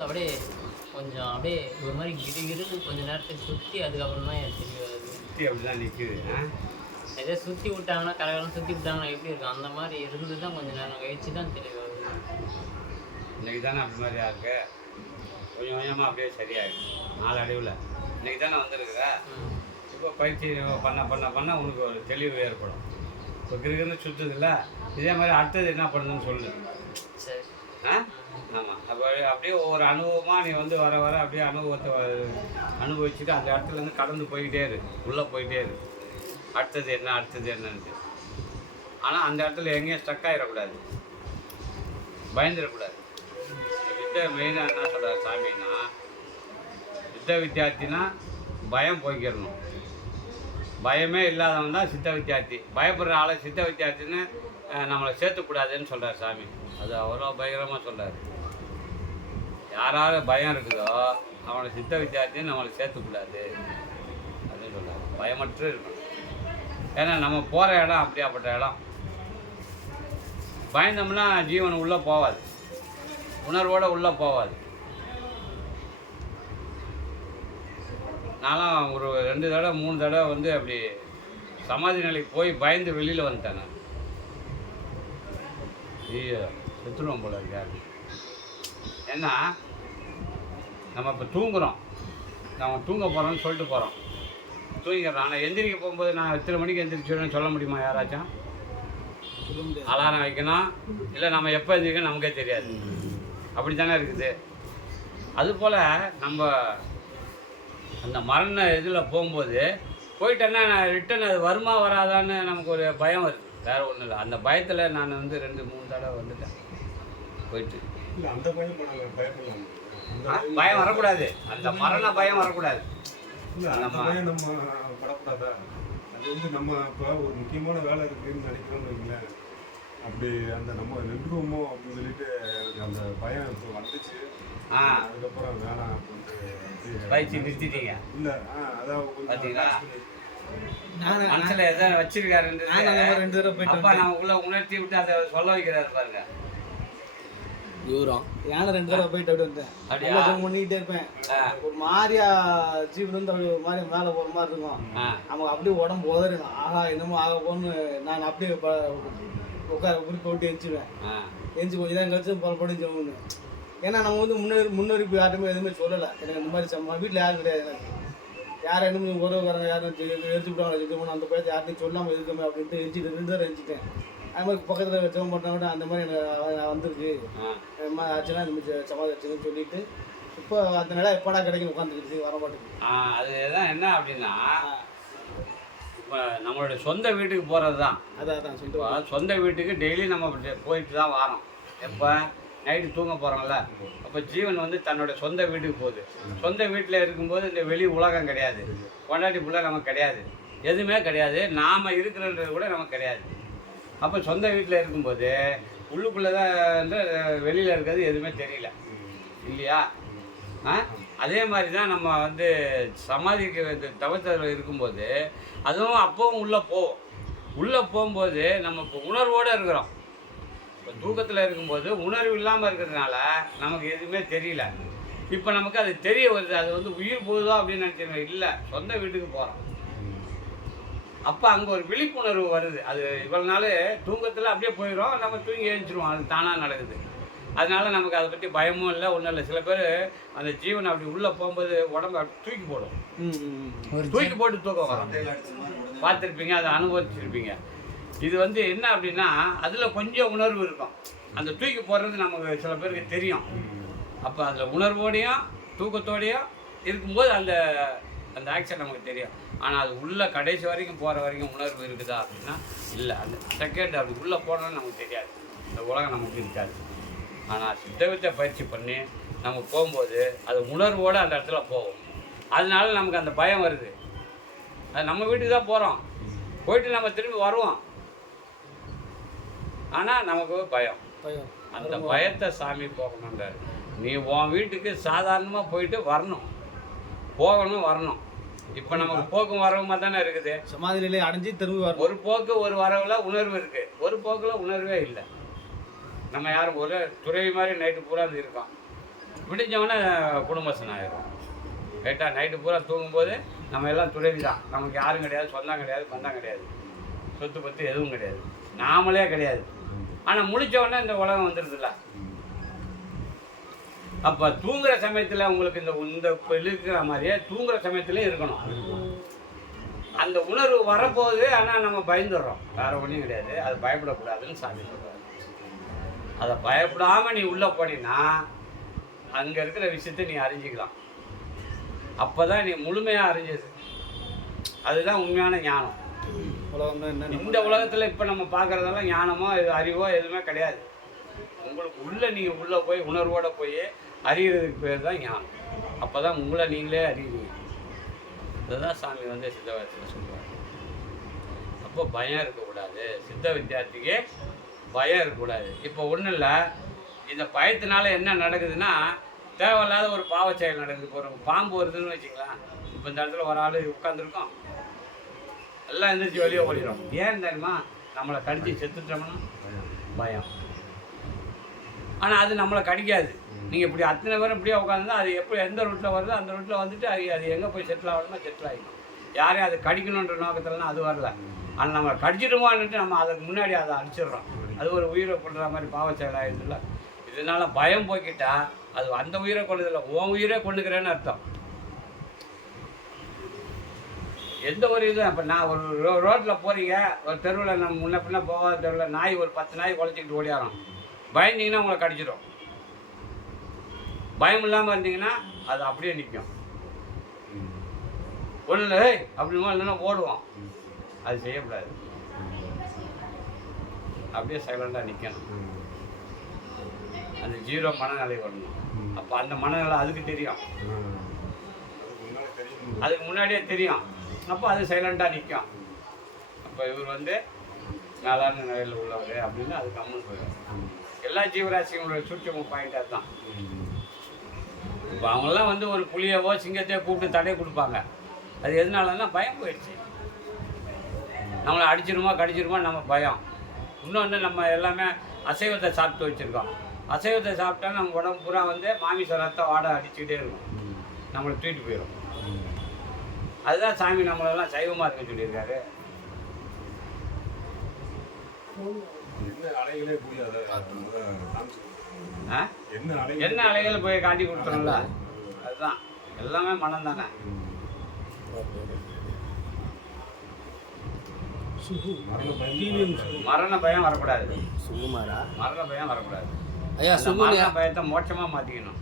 அப்படியே கொஞ்சம் அப்படியே ஒரு மாதிரி கிடுகிடுன்னு கொஞ்ச நேரத்துக்கு சுற்றி அதுக்கப்புறம் தான் எனக்கு தெரிய வருது. சுற்றி அப்படி தான் நிற்குது இதே சுற்றி விட்டாங்கன்னா கலகலம் சுற்றி விட்டாங்கன்னா எப்படி இருக்கும்? அந்த மாதிரி இருந்து தான் கொஞ்சம் நேரம் கழிச்சு தான் தெரிய வருது. இன்னைக்கு தானே அப்படி மாதிரியா இருக்கு கொஞ்சம் கொஞ்சமாக அப்படியே சரியாயிடும் நாளடைவில். இன்னைக்கு தானே வந்திருக்கிற. இப்போ பயிற்சி பண்ண பண்ண பண்ண உனக்கு ஒரு தெளிவு ஏற்படும். இப்போ கிருகிருன்னு சுற்றுதில்ல இதே மாதிரி அடுத்தது என்ன பண்ணுதுன்னு சொல்லு. சரி. ஆ? ஆமாம் அப்போ அப்படியே ஒவ்வொரு அனுபவமாக நீ வந்து வர வர அப்படியே அனுபவத்தை அனுபவிச்சுட்டு அந்த இடத்துலேருந்து கடந்து போய்கிட்டே இரு. உள்ளே போயிட்டே இரு. அடுத்தது என்ன அடுத்தது என்னன்ட்டு. ஆனால் அந்த இடத்துல எங்கேயும் ஸ்டக் ஆகிடக்கூடாது பயந்துடக்கூடாது. வித்தை மெயினாக என்ன சொல்கிறார் சாமின்னா சித்த வித்தியார்த்தினா பயம் போய்க்கிடணும். பயமே இல்லாதவன் தான் சித்த வித்தியார்த்தி. பயப்படுற ஆளை சித்த வித்தியார்த்தின்னு நம்மளை சேர்த்துக்கூடாதுன்னு சொல்கிறார் சாமி. அது அவ்வளோ பயங்கரமாக சொல்கிறார் யாரால பயம் இருக்குதோ அவனை சித்த வித்தியாசத்தையும் நம்மளை சேர்த்துக்கூடாது. அப்படின்னு சொல்கிறார் பயமற்று இருக்கணும். ஏன்னா நம்ம போகிற இடம் அப்படியாப்பட்ட இடம். பயந்தோம்னா ஜீவன் உள்ளே போகாது உணர்வோடு உள்ளே போகாது நான்லாம் ஒரு ரெண்டு தடவை மூணு தடவை வந்து அப்படி சமாதி நிலைக்கு போய் பயந்து வெளியில் வந்துட்டேன் ஐயோ செத்துருவோம் போல இருக்கு ஏன்னா நம்ம இப்போ தூங்குகிறோம் நம்ம தூங்க போகிறோம்னு சொல்லிட்டு போகிறோம் தூங்கிடுறோம் ஆனால் எந்திரிக்க போகும்போது நான் எத்தனை மணிக்கு எந்திரிச்சிடுவேன்னு சொல்ல முடியுமா யாராச்சும்? அலாரம் வைக்கணும். இல்லை நம்ம எப்போ எந்திரிக்கணும் நமக்கே தெரியாது. அப்படி தானே இருக்குது அதுபோல் நம்ம அந்த மரண இதில் போகும்போது போயிட்டேன்னா ரிட்டன் அது வருமா வராதான்னு நமக்கு ஒரு பயம் வருது. வேறு ஒன்றும் இல்லை. அந்த பயத்தில் நான் வந்து ரெண்டு மூணு தடவை வந்துட்டேன். போயிட்டு. பயம் பண்ணாங்க பயப்படலாம் அந்த பயம் வரக்கூடாது. அந்த மரண பயம் வரக்கூடாது. இல்ல அந்த நம்ம- பயம் நம்ம படக்கூடாதா? அது வந்து நம்ம இப்போ ஒரு முக்கியமான வேலை இருக்குன்னு நினைக்கிறோம்னு வைங்களேன். அப்படி அந்த நம்ம நின்றுவோமோ அப்படின்னு சொல்லிட்டு எனக்கு அந்த பயம் இப்போ வந்துச்சு. ஆ. அதுக்கப்புறம் வேணாம் அப்படின்ட்டு பயிற்சி நிறுத்திட்டீங்க. இல்ல ஆ அதான் கொஞ்சம் மனசில் எதை வச்சிருக்காருன்றது நானும் அந்த மாதிரி ரெண்டு தடவை போயிட்டு அப்பா நான் உள்ள உணர்த்தி விட்டு அதை சொல்ல வைக்கிறாரு பாருங்க. யூரம் நானும் ரெண்டு தடவை போயிட்டு அப்படி வந்தேன் அப்படியா? பண்ணிக்கிட்டே இருப்பேன். ஒரு மாதிரியா ஜீவன் வந்து அப்படி ஒரு மாதிரி மேலே போகிற மாதிரி இருக்கும் நமக்கு அப்படியே உடம்பு உதறிடும் ஆஹா என்னமோ ஆக போன்னு நான் அப்படியே உட்கார குறிப்பு விட்டு எரிச்சுவேன் ஆ எரிஞ்சு கொஞ்சம் நேரம் கழிச்சு பல படி ஜெபம்னு ஏன்னா நம்ம வந்து முன்னேறி முன்னறிப்பு யார்ட்டுமே எதுவுமே சொல்லலை எனக்கு இந்த மாதிரி சம்ம வீட்டில் யாரும் கிடையாது எனக்கு யார் என்ன உறவுக்காரங்க யாரும் எரிச்சு விட்டாங்க ஜெபம் அந்த பயத்தை யார்ட்டையும் சொல்லாமல் இருக்கமே அப்படின்ட்டு எரிச்சிட்டு ரெண்டு தடவை எரிச்சிட்டேன் அது மாதிரி பக்கத்தில் ஜெபம் பண்ணவங்க அந்த மாதிரி எனக்கு வந்திருக்கு. ஆச்சுன்னா இந்த மாதிரி சமாதி ஆச்சுன்னு சொல்லிட்டு இப்போ அந்த நிலை எப்படா கிடைக்கும் உட்காந்துக்கிட்டு வர மாட்டேங்குது அதுதான் என்ன அப்படின்னா இப்போ நம்மளுடைய சொந்த வீட்டுக்கு போகிறது தான் அதான் இப்போ சொந்த வீட்டுக்கு டெய்லி நம்ம போயிட்டு தான் வரோம். எப்போ? நைட்டு தூங்க போகிறோம்ல அப்போ ஜீவன் வந்து தன்னோட சொந்த வீட்டுக்கு போகுது. சொந்த வீட்டில் இருக்கும்போது இந்த வெளி உலகம் கிடையாது. கொண்டாட்டி புள்ள நமக்கு கிடையாது. எதுவுமே கிடையாது. நாம் இருக்கிறன்றது கூட நமக்கு கிடையாது. அப்போ சொந்த வீட்டில் இருக்கும்போது உள்ளுக்குள்ளே தான் வந்து வெளியில் இருக்கிறது எதுவுமே தெரியல. இல்லையா? ஆ? அதே மாதிரி தான் நம்ம வந்து சமாதிக்கு இந்த தவத்தில் இருக்கும்போது அதுவும் அப்பவும் உள்ளே போவோம் உள்ளே போகும்போது நம்ம இப்போ உணர்வோடு இருக்கிறோம். இப்போ தூக்கத்தில் இருக்கும்போது உணர்வு இல்லாமல் இருக்கிறதுனால நமக்கு எதுவுமே தெரியல. இப்போ நமக்கு அது தெரிய வருது. அது வந்து உயிர் போகுதோ அப்படின்னு நினச்சிருங்க இல்லை சொந்த வீட்டுக்கு போகிறோம் அப்போ அங்கே ஒரு விழிப்புணர்வு வருது. அது இவ்வளோ நாள் தூக்கத்தில் அப்படியே போயிடும் நம்ம தூங்கி எழுந்திருவோம். அது தானாக நடக்குது. அதனால நமக்கு அதை பற்றி பயமும் இல்லை ஒன்றும் இல்லை. சில பேர் அந்த ஜீவன் அப்படி உள்ளே போகும்போது உடம்பு அப்படி தூக்கி போடும். தூக்கி போட்டு தூக்கம் வரும். பார்த்துருப்பீங்க அதை அனுபவிச்சிருப்பீங்க. இது வந்து என்ன அப்படின்னா அதில் கொஞ்சம் உணர்வு இருக்கும். அந்த தூக்கி போடுறது நமக்கு சில பேருக்கு தெரியும். அப்போ அதில் உணர்வோடையும் தூக்கத்தோடையும் இருக்கும்போது அந்த அந்த ஆக்ஷன் நமக்கு தெரியும். ஆனால் அது உள்ள கடைசி வரைக்கும் போகிற வரைக்கும் உணர்வு இருக்குதா அப்படின்னா இல்லை. அந்த செகண்ட் அப்படி உள்ளே போனோன்னு நமக்கு தெரியாது. இந்த உலகம் நமக்கு இருக்காது. ஆனால் சித்தவித்தை பயிற்சி பண்ணி நம்ம போகும்போது அது உணர்வோடு அந்த இடத்துல போகும். அதனால நமக்கு அந்த பயம் வருது. அது நம்ம வீட்டுக்கு தான் போகிறோம் போயிட்டு நம்ம திரும்பி வருவோம். ஆனால் நமக்கு பயம். அந்த பயத்தை சாமி போகணுன்றாரு நீ உன் வீட்டுக்கு சாதாரணமாக போயிட்டு வரணும். போகணும் வரணும். இப்போ நமக்கு போக்கும் வரவுமா தானே இருக்குது. சமாதி நிலையை அடைஞ்சு திரும்பி ஒரு போக்கு ஒரு வரவுல உணர்வு இருக்கு. ஒரு போக்குல உணர்வே இல்லை. நம்ம யாரும் ஒரு துறவி மாதிரி நைட்டு பூரா இருக்கோம். விடிஞ்சவொடனே குடும்பஸ்தன் ஆயிரும் ரைட்டாக நைட்டு பூரா தூங்கும்போது நம்ம எல்லாம் துறவி தான். நமக்கு யாரும் கிடையாது சொந்தம் கிடையாது பந்தம் கிடையாது. சொத்து பத்து எதுவும் கிடையாது. நாமளே கிடையாது. ஆனால் உடனே இந்த உலகம் வந்துடுதுல்ல அப்போ தூங்குற சமயத்தில் உங்களுக்கு இந்த இந்த இருக்கிற மாதிரியே தூங்குற சமயத்துலையும் இருக்கணும். அந்த உணர்வு வரப்போகுது ஆனால் நம்ம பயந்துடுறோம். வேற ஒன்றும் கிடையாது. அது பயப்படக்கூடாதுன்னு சாமி சொல்றாரு. அதை பயப்படாமல் நீ உள்ளே போனீன்னா அங்கே இருக்கிற விஷயத்தை நீ அறிஞ்சிக்கலாம். அப்போ தான் நீ முழுமையாக அறிஞ்சது அதுதான் உண்மையான ஞானம். இந்த உலகத்தில் இப்போ நம்ம பார்க்குறதெல்லாம் ஞானமோ அறிவோ எதுவுமே கிடையாது. உங்களுக்கு உள்ளே நீங்கள் உள்ளே போய் உணர்வோட போய் அறிகிறதுக்கு பேர் தான் ஞானம். அப்போ தான் உங்களை நீங்களே அறிவீங்க. இதுதான் சாமி வந்து சித்தவாதத்தில் சொல்லுவார் அப்போ பயம் இருக்கக்கூடாது. சித்த வித்தியார்த்திக்கு பயம் இருக்கக்கூடாது. இப்போ ஒன்றும் இல்லை இந்த பயத்தினால என்ன நடக்குதுன்னா தேவையில்லாத ஒரு பாவ செயல் நடக்குது போகிறோம் ஒரு பாம்பு வருதுன்னு வச்சுக்கலாம். இப்போ இந்த இடத்துல ஒரு ஆள் உட்காந்துருக்கோம் எல்லாம் எந்திரிச்சு வெளியே ஓடிடும் ஏன் தெரியுமா? நம்மளை கடிச்சு செத்துட்டோம்னா பயம். ஆனால் அது நம்மளை கடிக்காது. நீங்கள் இப்படி அத்தனை பேரும் இப்படியே உட்காந்துருந்தா அது எப்படி எந்த ரூட்டில் வருதோ அந்த ரூட்டில் வந்துட்டு அது அது எங்கே போய் செட்டில் ஆகணுமோ செட்டில் ஆகிடும் யாரையும் அது கடிக்கணுன்ற நோக்கத்துலலாம் அது வரல. ஆனால் நம்ம கடிச்சிடுமான்னுட்டு நம்ம அதுக்கு முன்னாடி அதை அடிச்சிடுறோம். அது ஒரு உயிரை கொள்கிற மாதிரி பாவச் செயலாகிடுதுல்ல இதனால் பயம் போய்க்கிட்டா அது அந்த உயிரை கொள்ளுதில்ல உன் உயிரே கொண்டுக்கிறேன்னு அர்த்தம். எந்த ஒரு இதுவும் இப்போ நான் ஒரு ரோ ரோட்டில் போகிறீங்க ஒரு தெருவில் நம்ம முன்ன பின்ன போகாத தெருவில் நாய் ஒரு பத்து நாய் குழச்சிக்கிட்டு ஓடியாரோம். பயந்தீங்கன்னா உங்களை கடிச்சிடும் பயம் இல்லாமல் இருந்தீங்கன்னா அது அப்படியே நிற்கும் ஒன்றும் இல்லை "ஏய்" அப்படிமா இல்லைன்னா ஓடுவோம். அது செய்யக்கூடாது. அப்படியே சைலண்டாக நிற்கணும் அந்த ஜீரோ மனநிலை வரணும். அப்போ அந்த மனநிலை அதுக்கு தெரியும். அதுக்கு முன்னாடியே தெரியும். அப்போ அது சைலண்டாக நிற்கும் அப்போ இவர் வந்து சாதாரண நிலையில் உள்ளவர் அப்படின்னு அது கம்மன் போயிடும் எல்லா ஜீவராசிகளுடைய சூட்சம பாயிண்ட் அதுதான். இப்போ அவங்களாம் வந்து ஒரு புளியவோ சிங்கத்தையோ கூப்பிட்டு தடை கொடுப்பாங்க. அது எதனாலன்னா பயம் போயிடுச்சு. நம்மளை அடிச்சிருமோ கடிச்சிருமோ நம்ம பயம். இன்னொன்று நம்ம எல்லாமே அசைவத்தை சாப்பிட்டு வச்சுருக்கோம். அசைவத்தை சாப்பிட்டா நம்ம உடம்பு பூரா வந்து மாமிச ரத்தம் வாடை அடிச்சுக்கிட்டே இருக்கும். நம்மளை தூக்கிட்டு போயிடும் அதுதான் சாமி நம்மளெல்லாம் சைவமாக இருக்க சொல்லியிருக்காரு. என்ன அலைகளே புரியாத என்ன அலை என்ன அலைகள் போய் காட்டி கொடுத்தோம்ல அதுதான். எல்லாமே மனம் தானே? மரண பயம் டிவிஎம் மரண பயம் வரக்கூடாது. சுகுமாரா? மரண பயம் வரக்கூடாது. ஐயா மரண பயத்தை மோட்சமாக மாற்றிக்கணும்